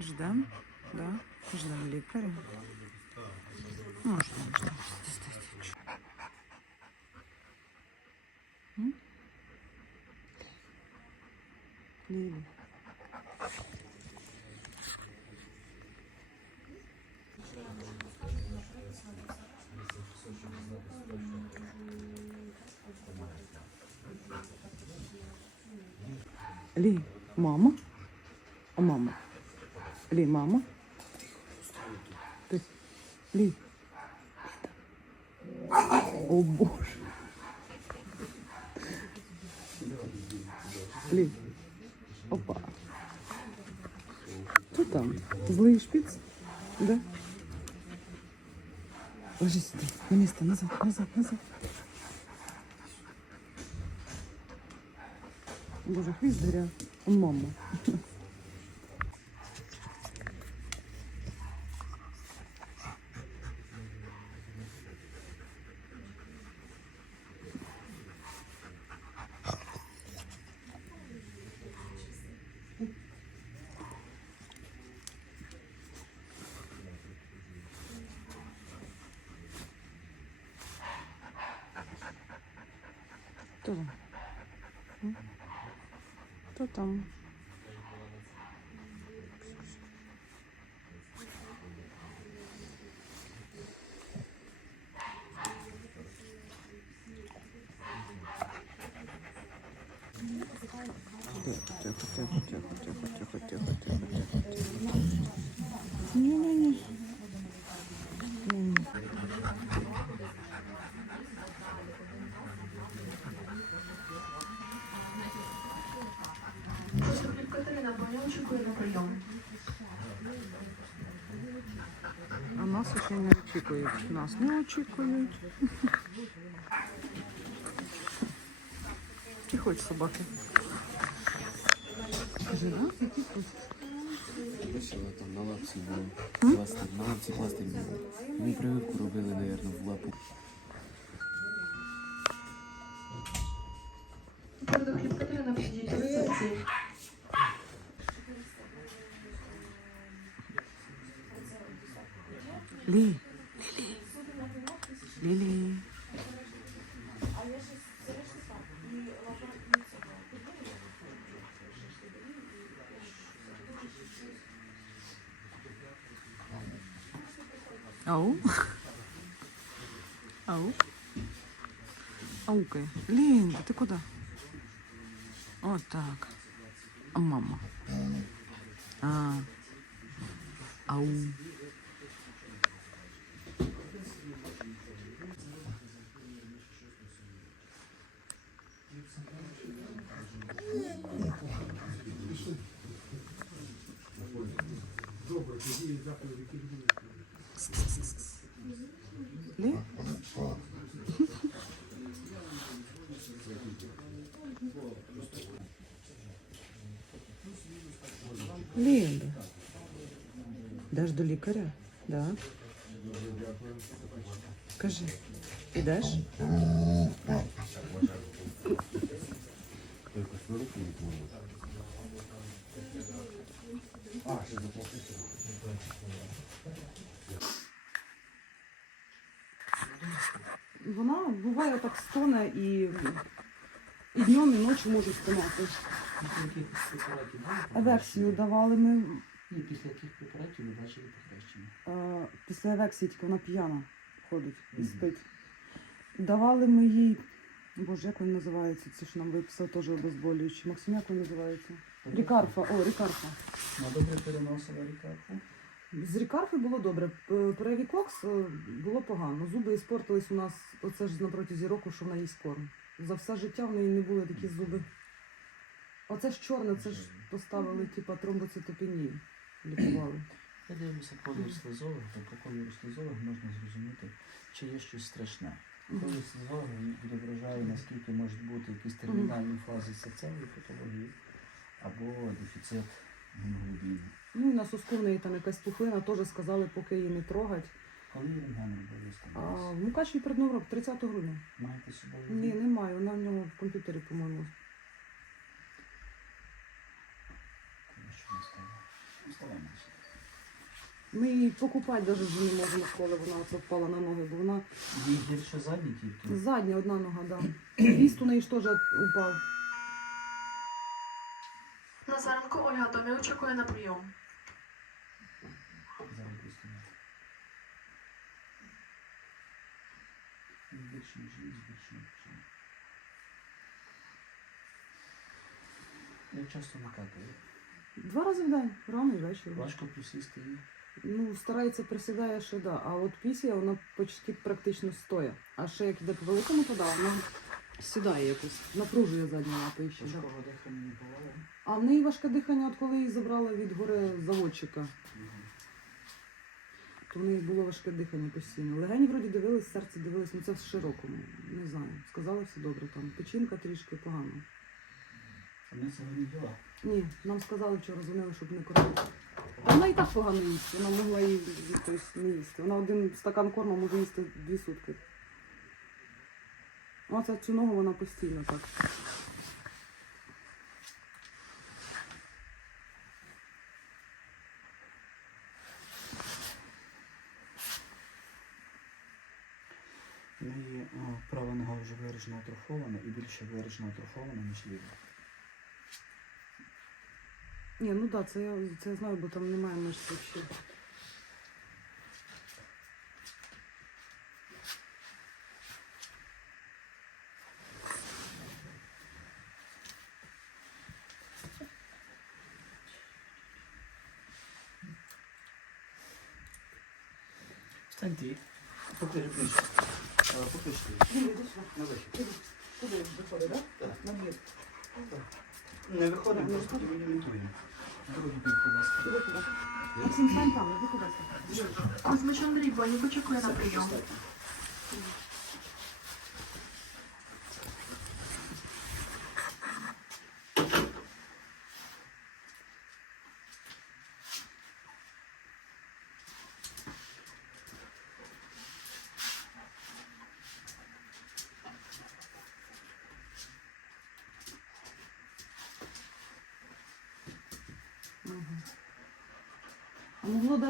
Ждем, да, ждем лікаря. Ну, ждем, ждем. Лі, мама? А мама? Лі, мама? Лі. О Боже. Лі. Опа. Кто там? Злый шпиц? Да? Ложись сюда, на место, назад, назад, назад. Боже, хвіст горя. Мама. Там? Катерина Боня очікує на прийом. А нас ще не очікують. Нас не очікують. Чи хочеш собаки? Скажи. Які тут? Там на лапці був пластик, на лапці пластик був. Ми прививку робили, мабуть, в лапу. Ау. Ау. Аукай. Лінда, ты куда? Вот так. А мама. А. Ау. Лінда. Йдеш до лікаря? Да. Кажи, ідеш? Так стоне і, і днем, і ночі може стонати. Після якихось препаратів були? Еверсію давали ми Ні, після яких препаратів ви бачили покращення? е, після евексії, тільки вона п'яна ходить і Мгм. спить. Давали ми їй, боже, як він називається? Це ж нам виписав теж обезболюючий. Максим, як він називається? Рікарфа, о, рікарфа. На добре переносила лікарку. З рікарфи було добре. Перевікокс е, було погано. Зуби іспортились у нас, оце ж на протязі року, що вона їсть корм. За все життя в неї не були такі зуби. Оце ж чорне, це ж поставили, типа, тромбоцитопенію. Лікували. Я дивлюся колір слизових, то по кольору слизових можна зрозуміти, чи є щось страшне. Колір слизових відображає, наскільки можуть бути якісь термінальні фази серцевої патології або дефіцит гемоглобіну. На соску в неї там якась пухлина, теж сказали, поки її не трогать. Коли рентген робили А Мукачеві перед Новим 30 грудня. Маєте з собою? Ні, немає, вона в нього в комп'ютері, по-моєму. Ми її покупати навіть вже не можемо, коли вона впала на ноги, бо вона Їй гірше задні тільки. задня одна нога, да. Віст у неї ж теж упав. Назаренко Ольга Домі очікує на прийом. Зараз пустимо. Ніж ніж більше ніж. Часто накатує? Два рази в день, рано і ввечері. Важко присісти і Ну, старається, присідає ще да. А от після вона почти практично стоя. А ще як йде по великому туди, вона сідає якось, напружує задні лапи ще. Да. важкого дихання не буває. А в неї важке дихання, от коли її забрали від гори заводчика, то в неї було важке дихання постійно. Легені вроді дивились, серце дивились, ну це в широкому. Не знаю. Сказали все добре там. Печінка трішки погано. Вони цього не діла. Ні, нам сказали вчора дзвонили, щоб не кормити. Та вона і так погано їсть, вона могла і тобто, не їсти. Вона один стакан корму може їсти дві сутки. Оце цю ногу вона постійно так. В неї о, вже виражено атрофована і більше виражено атрофована, ніж ліва. Ні, ну так, да, це я це я знаю, бо там немає мишць взагалі. На вихід. Куди виходить, так? Так. На двір. Не ласка. Іди туди. Максим, стань там, кудись. Кузьмич Андрій не почекує на прийом.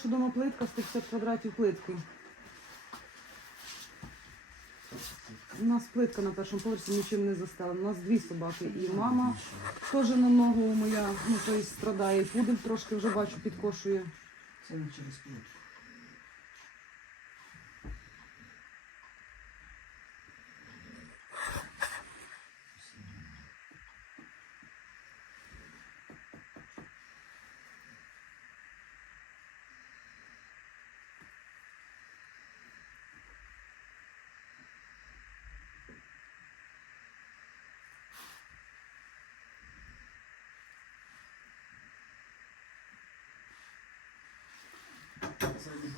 Що дома плитка 150 квадратів плитки. У нас плитка на першому поверсі нічим не застелена. У нас дві собаки. І мама теж на ногу моя, ну тобто страдає. Пудель трошки вже бачу підкошує. Це не через плод. Не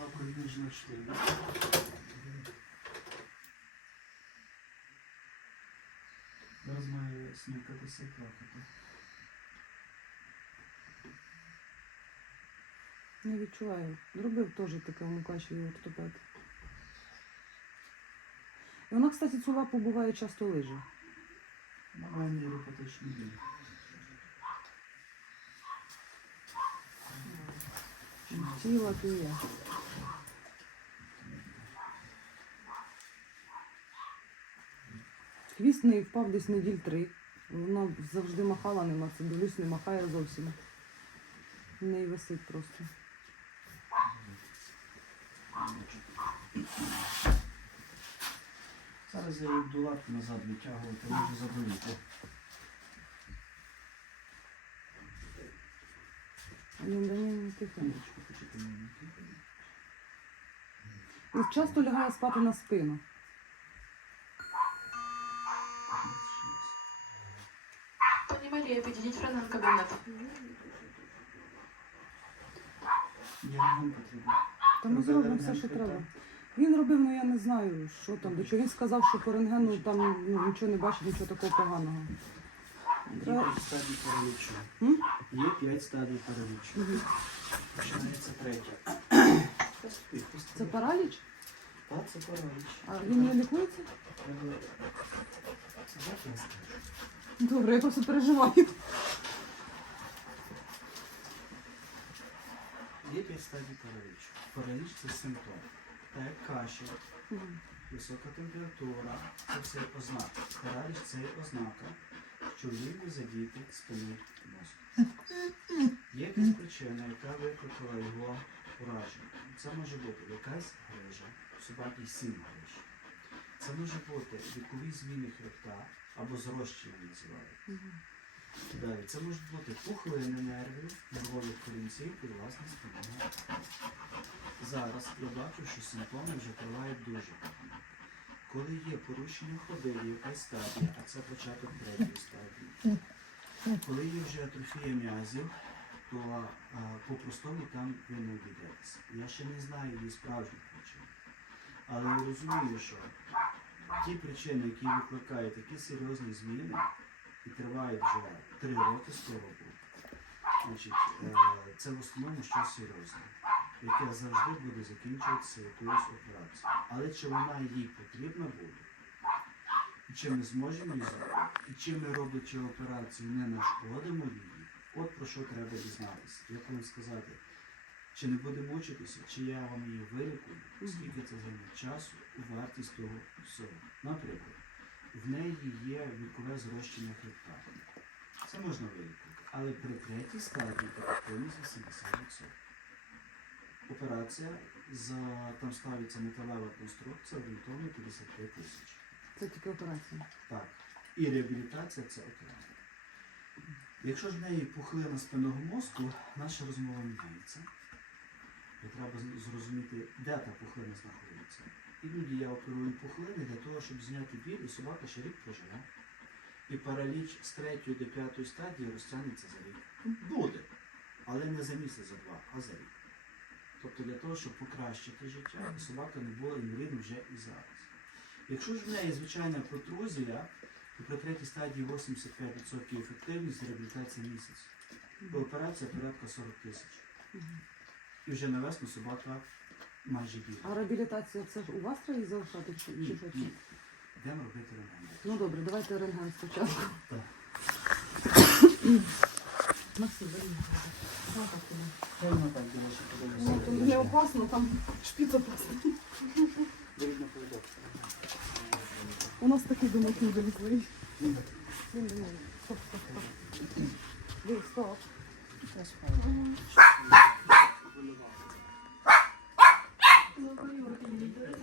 лапка відміжена 4. Зараз має смикатися і плакати. Не відчуваю. Зробив теж таке в Мукачеві ортопед. І вона, кстати, цю лапу буває часто лиже. Має нейропатичний біль. Тіла то є. Хвіст неї впав десь неділь три. Вона завжди махала нема, це дивлюсь, не махає зовсім. В неї висить просто. Зараз я її буду назад витягувати, може заболіти. А він да тихо. Хвилиночку, почекай мене. І часто лягає спати на спину. Пані Марія, підійдіть в рентген кабінет. Та ми зробимо все, що треба. Він робив, ну я не знаю, що там, до чого. Він сказав, що по рентгену там ну, нічого не бачить, нічого такого поганого. Є Треба- 5 стадій паралічу. Є 5 стадій паралічу. Починається третя. Це параліч? Так, це параліч. А він не лікується? Треба- Як я скажу? Добре, я просто переживаю. Є п'ять стадій паралічу. Параліч це симптом. Так як кашель, Мгм. висока температура, це все ознаки. Параліч це є ознака, що в людини задіти спини мозку. Є якась причина, яка викликала його ураження. Це може бути якась грижа, собаки сім гриж. Це може бути вікові зміни хребта або зрощення називають. Далі, це можуть бути пухлини нервів, нервових корінців і власне спинного. Зараз я бачу, що симптоми вже тривають дуже погано. Коли є порушення ходи, якась стадія, а це початок третьої стадії. Коли є вже атрофія м'язів, то по-простому там ви не обійдетеся. Я ще не знаю її справжніх причин. Але я розумію, що ті причини, які викликають такі серйозні зміни, і триває вже три роки скоро буде. Значить, е, це в основному щось серйозне, яке завжди буде закінчуватися якоюсь операцією. Але чи вона їй потрібна буде, і чи ми зможемо її зробити, і чи ми, роблячи операцію, не нашкодимо її, от про що треба дізнатися. Як вам сказати, чи не будемо мучитися, чи я вам її вилікую, скільки це займе часу і вартість того всього. Наприклад, в неї є вікове зрощення хребта. Це можна вилікувати. Але при третій стадії ефективність 80%. Операція за там ставиться металева конструкція орієнтовно 55 тисяч. Це тільки операція. Так. І реабілітація це окремо. Якщо ж в неї пухлина спинного мозку, наша розмова міняється. І треба зрозуміти, де та пухлина знаходиться. Іноді я оперую пухлини для того, щоб зняти біль, і собака ще рік проживе. І параліч з третьої до п'ятої стадії розтягнеться за рік. Буде. Але не за місяць, за два, а за рік. Тобто для того, щоб покращити життя, собака не була інвалідом вже і зараз. Якщо ж в неї звичайна протрузія, то при третій стадії 85% ефективність, реабілітація місяць. Бо операція порядка 40 тисяч. І вже на весну собака майже А реабілітація це ж у вас треба залишати чи, ні. Йдемо робити рентген. Ну добре, давайте рентген спочатку. Так. Максим. Ну, так, до речі, Ну, то не подивимося. опасно, там шпіц опасний. Беріть на повідок. У нас такий думок не вилізли. Ні, ні, ні. Стоп, стоп, стоп. Ви, стоп. Лаборатория определить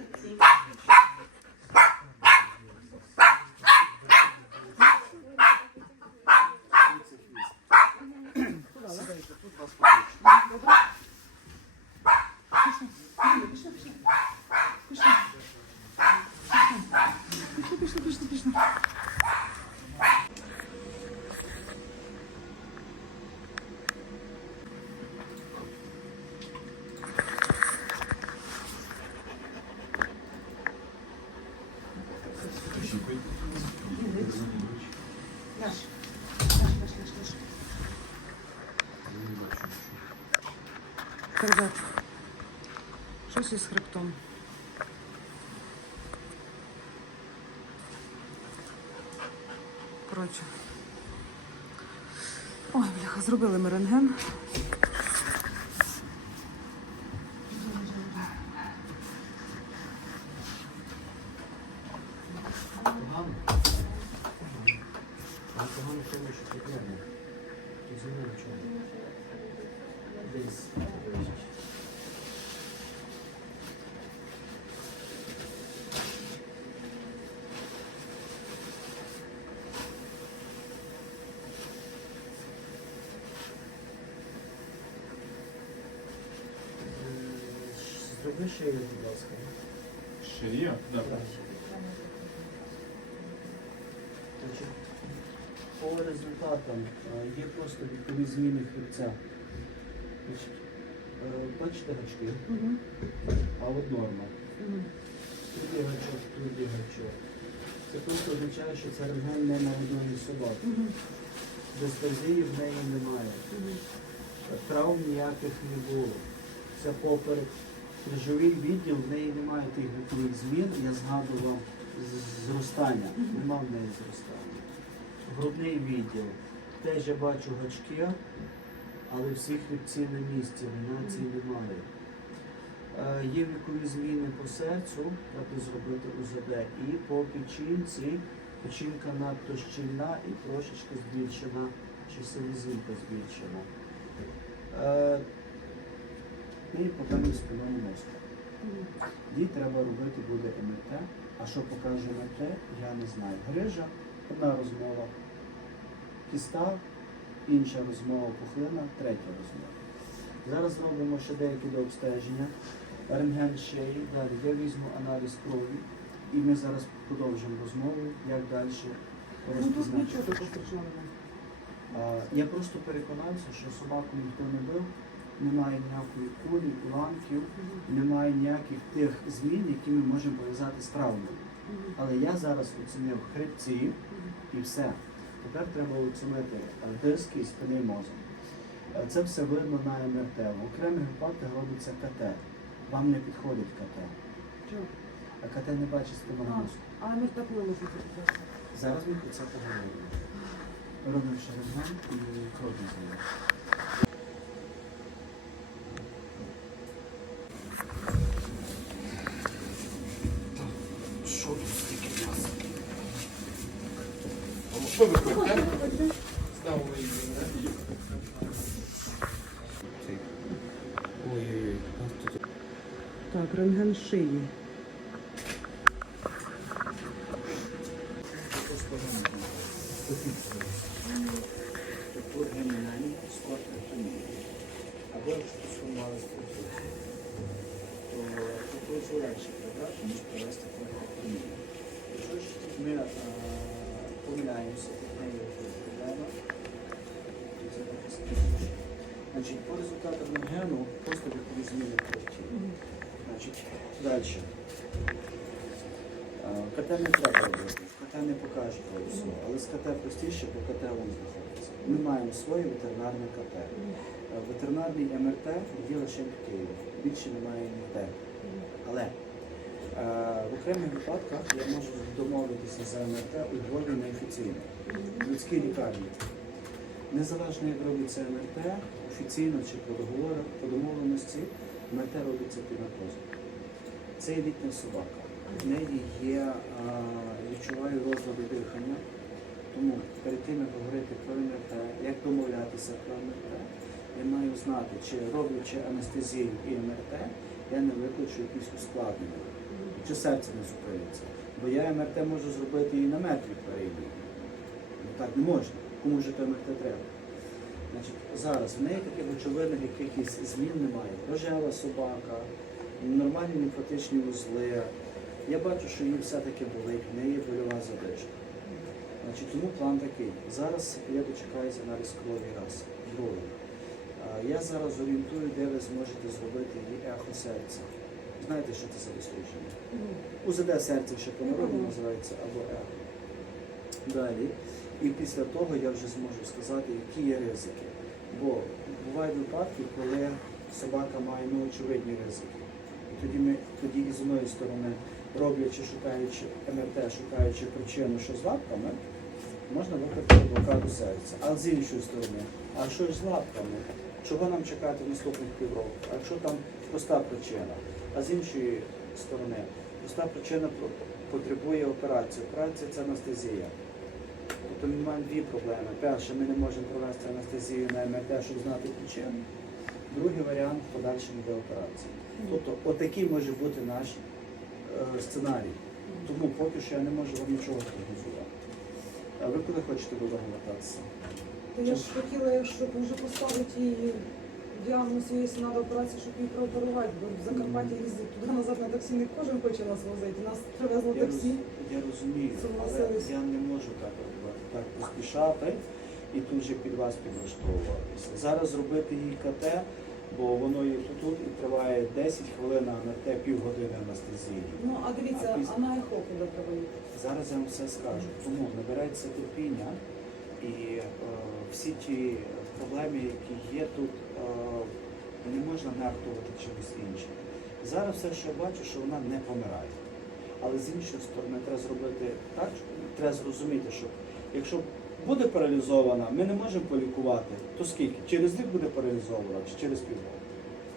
Щось із хребтом. Коротше. Ой, бляха, зробили ми рентген. Погано? Але погано в тому, що тут небо. Тут земля чому. Десь. Ще, будь ласка. Шия? Да. По результатам є просто вікові зміни хребця. Е, Бачите гачки, Угу. а от норма. Угу. Тут є гачок, тут є гачок. Це просто означає, що це рентген не на одної собаки. Угу. Дисплазії в неї немає. Угу. Травм ніяких не було. Це поперек Дріжджовий відділ, в неї немає тих вікових змін, я згадував зростання. Нема в неї зростання. Грудний відділ. Теж я бачу гачки, але всі хребці на місці, венації немає. Е, Є вікові зміни по серцю, треба зробити УЗД, і по печінці. Печінка надто щільна і трошечки збільшена, чи селезінка збільшена. Е, І проблеми з спиною мозку. Їй треба робити буде МРТ. А що покаже МРТ, я не знаю. Грижа, одна розмова. Кіста, інша розмова, пухлина, третя розмова. Зараз зробимо ще деякі дообстеження. Рентген шиї, далі я візьму аналіз крові і ми зараз продовжимо розмову, як далі Ну розпізнати. Я просто переконався, що собаку ніхто не бив, немає ніякої кулі, уламків, немає ніяких тих змін, які ми можемо пов'язати з травмою. Але я зараз оцінив хребці і все. Тепер треба оцінити е, диски і спини мозок. Е, Це все видно на МРТ. В окремих випадках робиться КТ. Вам не підходить КТ. А КТ не бачить спину мозку. А ми так не можемо. Зараз ми про це поговоримо. Робимо ще рентген і кров не зробимо. Що тут стільки м'яса? А що ви хочете? Ставили її, да? Ой-ой-ой. Так, рентген шиї. Тут гемінальні скот Або якщо сформувалися конструкції, то легше продати, ніж провести контракту. Якщо ж ми е, помиляємося, то це. Значить, по результатам рентгену просто вікові зміни. Значить, далі. Е, КТ не треба робити, КТ не покаже всього, але з КТ простіше, бо КТ воно знаходиться. Ми маємо своє ветеринарне КТ. Е, Ветеринарний МРТ є лише в Києві, більше немає ніде. Але е, в окремих випадках я можу домовитися за МРТ у Львові неофіційно, в людській лікарні. Незалежно як робиться МРТ, офіційно чи по договорах, по домовленості, МРТ робиться під. Це є літня собака. В неї є а, відчуваю розлади дихання. Тому перед тим, як говорити про МРТ, як домовлятися про МРТ, я маю знати, чи роблячи анестезію і МРТ, я не викличу якісь ускладнення, чи серце не зупиниться. Бо я МРТ можу зробити і на метрі перейду. Ну так не можна. Кому ж то МРТ треба? Значить, зараз в неї таких очевидних якихось змін немає. Рожева собака, нормальні лімфатичні вузли. Я бачу, що їй все-таки болить, в неї больова задишка. Значить, тому план такий. Зараз я дочекаюся аналіз крові раз, другий. Я зараз орієнтую, де ви зможете зробити її ехо серця. Знаєте, що це за дослідження? УЗД серця ще по-народному Мгм. називається або ехо. Далі. І після того я вже зможу сказати, які є ризики. Бо бувають випадки, коли собака має неочевидні ризики. І тоді ми тоді і з одної сторони, роблячи, шукаючи МРТ, шукаючи причину, що з лапками, можна викликати блокаду серця. А з іншої сторони, а що ж з лапками? Чого нам чекати наступних півроку? А якщо там проста причина? А з іншої сторони, проста причина потребує операції. Операція це анестезія. Тобто ми маємо дві проблеми. Перше, ми не можемо провести анестезію на МРТ, щоб знати причину. Другий варіант подальшому до операції. Тобто, отакий може бути наш е, сценарій. Тому поки що я не можу вам нічого прогнозувати. А ви куди хочете додому вертатися? Та я ж хотіла, щоб вже поставити її діагноз, якщо треба операцію, щоб її прооперувати, бо в Закарпатті їздить туди-назад на таксі не кожен хоче нас возити. Нас привезло Я, таксі. роз- я розумію, але Согласились. я не можу так робити, так поспішати і тут же під вас підлаштовуватися. Зараз зробити її КТ, бо воно є тут, тут і триває 10 хвилин, а на те півгодини анестезії. Ну, а дивіться, А після- а на ехо куди треба їхати? Зараз я вам все скажу. Тому набирається терпіння і е, всі ті проблеми, які є тут, е, не можна нехтувати чимось іншим. Зараз все, що я бачу, що вона не помирає. Але з іншої сторони, треба зробити так, треба зрозуміти, що якщо буде паралізована, ми не можемо полікувати, то скільки? Через рік буде паралізована чи через півроку?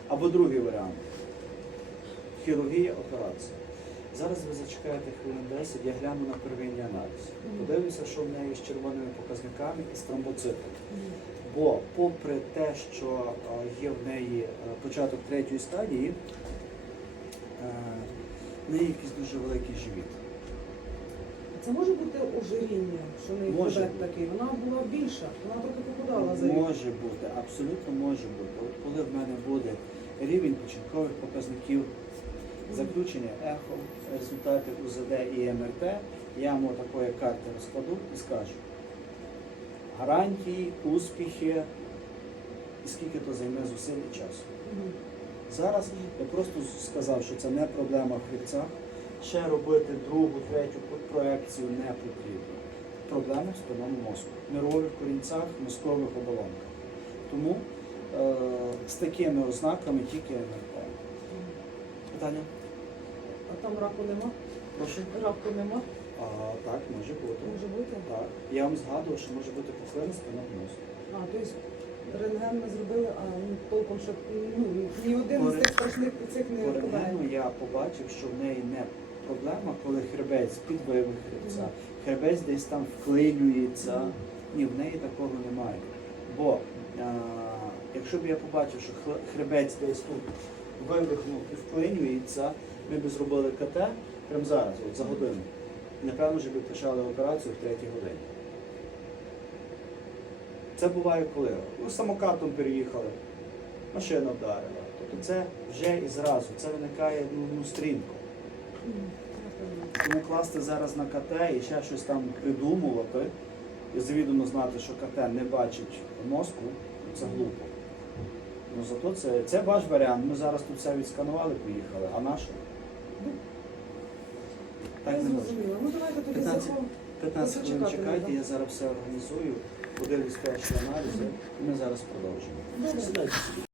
Або другий варіант. Хірургія, операція. Зараз ви зачекаєте хвилин 10, я гляну на первинні аналізи. Мгм. Подивлюся, що в неї з червоними показниками і з тромбоцитами. Бо, попри те, що є в неї початок третьої стадії, е, в неї якийсь дуже великий живіт. Це може бути ожиріння, що не Може такий. Вона була більша, вона трохи похудала за рік. Може бути, абсолютно може бути. От коли в мене буде рівень початкових показників, заключення ехо, результати УЗД і МРТ, я йому такої карти розкладу і скажу. Гарантії, успіхи, і скільки то займе зусиль і часу. Зараз я просто сказав, що це не проблема в хребцях. Ще робити другу, третю проекцію не потрібно. Проблема в спинному мозку, нервових корінцях, мозкових оболонках. Тому е, з такими ознаками тільки МРТ. Питання? А там раку нема? Прошу. Раку нема? А, так, може бути. Може бути? Так. Я вам згадував, що може бути пухлина спинного мозку. А, тобто рентген ми зробили, а ну, толком ще ну, ні один з По тих страшних цих не По рентгену я побачив, що в неї не проблема, коли хребець підвивих хребця, хребець десь там вклинюється. Ні, в неї такого немає. Бо а, якщо б я побачив, що хребець десь тут вивихнув і вклинюється, ми б зробили КТ прямо зараз, от за годину. Напевно, вже б почали операцію в третій годині. Це буває коли? Ну, самокатом переїхали, машина вдарила. Тобто це вже і зразу, це виникає ну, ну, стрімко. Тому класти зараз на КТ і ще щось там придумувати, і завідомо знати, що КТ не бачить мозку, ну, це глупо. Ну зато це, це ваш варіант. Ми зараз тут все відсканували, поїхали, а наше? Так не можна. Ну давайте тоді 15. закон. 15 хвилин Зачекати чекайте, я зараз все організую, подивлюсь перші аналізи, і ми зараз продовжимо. Сідайте собі.